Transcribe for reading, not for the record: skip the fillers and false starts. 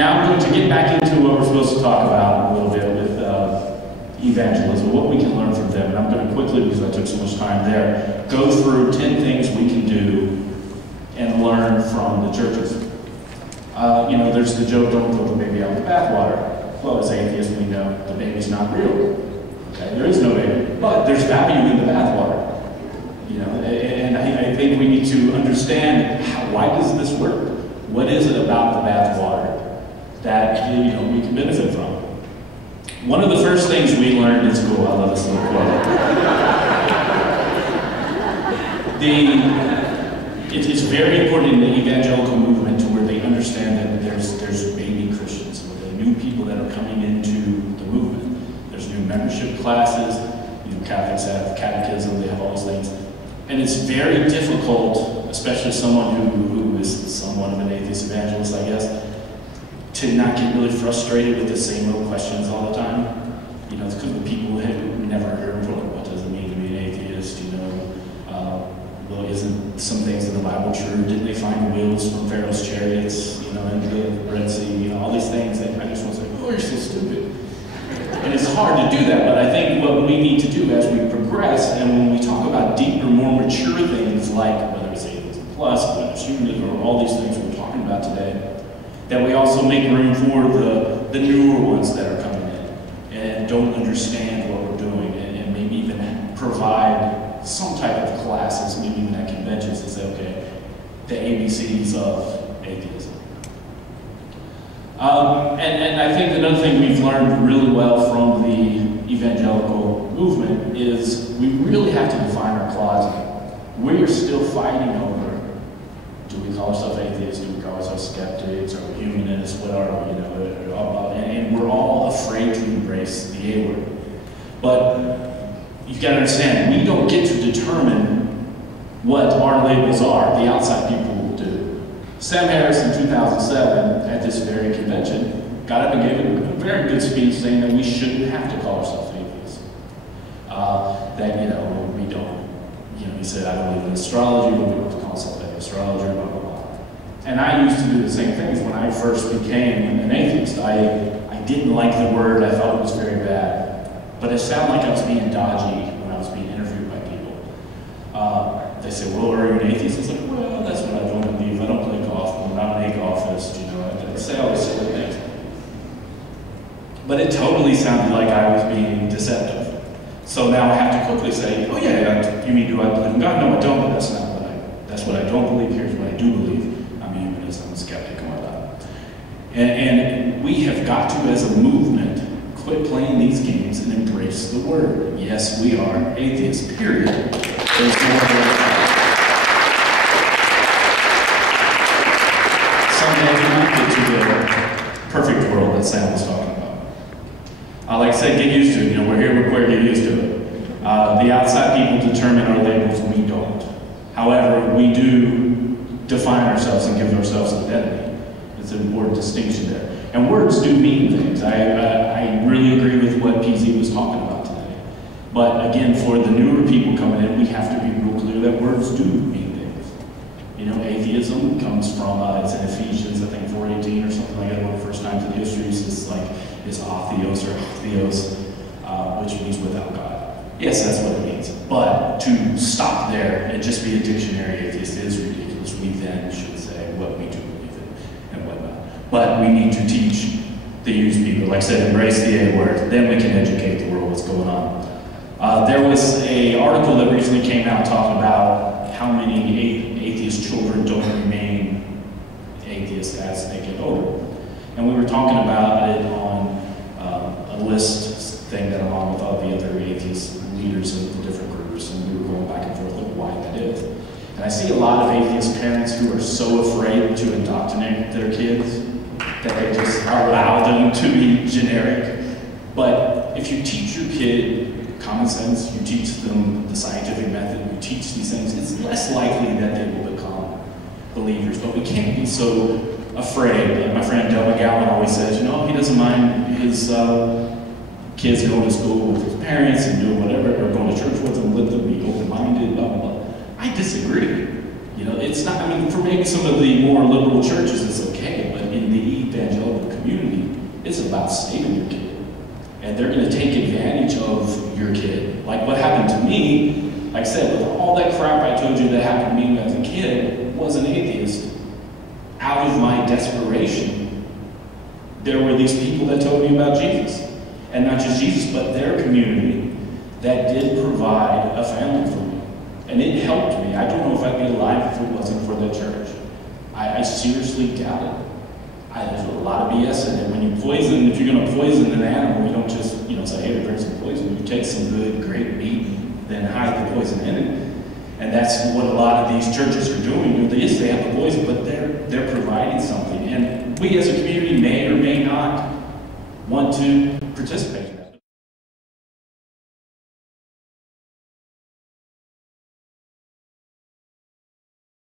Now I'm going to get back into what we're supposed to talk about a little bit with evangelism, what we can learn from them. And I'm going to quickly, because I took so much time there, go through 10 things we can do and learn from the churches. There's the joke, don't throw the baby out with the bathwater. Well, as atheists, we know the baby's not real. Okay? There is no baby, but there's value in the bathwater. And I think we need to understand why does this work? What is it about the bathwater that we can benefit from? One of the first things we learned in school, I love this little quote. It's very important in the evangelical movement to where they understand that there's baby Christians, the new people that are coming into the movement. There's new membership classes, Catholics have catechism, they have all those things. And it's very difficult, especially someone who is somewhat of an atheist evangelist, I guess, to not get really frustrated with the same old questions all the time. It's because the people who never heard of what does it mean to be an atheist, well, isn't some things in the Bible true? Didn't they find wheels from Pharaoh's chariots, in the Red Sea, all these things that I just want to say, oh, you're so stupid. And it's hard to do that, but I think what we need to do as we progress, and when we talk about deeper, more mature things like whether it's atheism plus, whether it's humanism, or all these things we're talking about today, that we also make room for the newer ones that are coming in and don't understand what we're doing, and maybe even provide some type of classes, maybe even at conventions, and say, okay, the ABCs of atheism. And I think another thing we've learned really well from the evangelical movement is we really have to define our closet. We are still fighting over, do we call ourselves atheists, do we call ourselves skeptics, are we humanists, what are we, and we're all afraid to embrace the A word. But you've got to understand, we don't get to determine what our labels are, the outside people will do. Sam Harris in 2007, at this very convention, got up and gave a very good speech saying that we shouldn't have to call ourselves atheists. We don't. He said, I believe in astrology, but we don't have to call ourselves an astrologer, blah, blah, blah. And I used to do the same things when I first became an atheist. I didn't like the word, I thought it was very bad. But it sounded like I was being dodgy when I was being interviewed by people. They said, well, are you an atheist? I was like, well, that's what I don't believe. I don't play golf, I'm not an golfist, I say all these silly things. But it totally sounded like I was being deceptive. So now I have to quickly say, oh yeah, you mean do I believe in God? No, I don't, but that's what I don't believe. Here's what I do believe. I'm a humanist, I'm a skeptic, and whatnot. And we have got to, as a movement, quit playing these games and embrace the word. Yes, we are atheists, period. There's no other. Someday we might get to the perfect world that Sam was talking about. Like I said, get used to it. We're here, we're get used to it. The outside people determine our labels, we don't. However, we do define ourselves and give ourselves an identity. It's an important distinction there. And words do mean things. I really agree with what PZ was talking about today. But again, for the newer people coming in, we have to be real clear that words do mean things. Atheism comes from, it's in Ephesians, I think 4:18 or something like that, one of the first times in history. It's atheos or atheos, which means without God. Yes, that's what it means. But to stop there and just be a dictionary atheist is ridiculous. We then should say what we do believe in and whatnot. But we need to teach the used people, like I said, embrace the A word. Then we can educate the world what's going on. There was an article that recently came out talking about how many atheist children don't remain atheists as they get older. And we were talking about it on a list thing that I'm on with all the other atheist leaders of the different groups, and we were going back and forth on why that is. And I see a lot of atheist parents who are so afraid to indoctrinate their kids that they just allow them to be generic. But if you teach your kid common sense, you teach them the scientific method, you teach these things, it's less likely that they will become believers. But we can't be so afraid. My friend Del McGowan always says, he doesn't mind his kids going to school with his parents and doing whatever, or going to church with them, let them be open-minded, blah, blah, blah. I disagree. It's not, for maybe some of the more liberal churches it's okay, but in the evangelical about saving your kid. And they're going to take advantage of your kid. Like what happened to me, like I said, with all that crap I told you that happened to me as a kid, was an atheist. Out of my desperation, there were these people that told me about Jesus. And not just Jesus, but their community that did provide a family for me. And it helped me. I don't know if I'd be alive if it wasn't for the church. I seriously doubt it. There's a lot of BS in it. When you poison, if you're going to poison an animal, you don't just say, hey, drink some poison. You take some good, great meat, then hide the poison in it. And that's what a lot of these churches are doing. Yes, they have the poison, but they're providing something. And we as a community may or may not want to participate.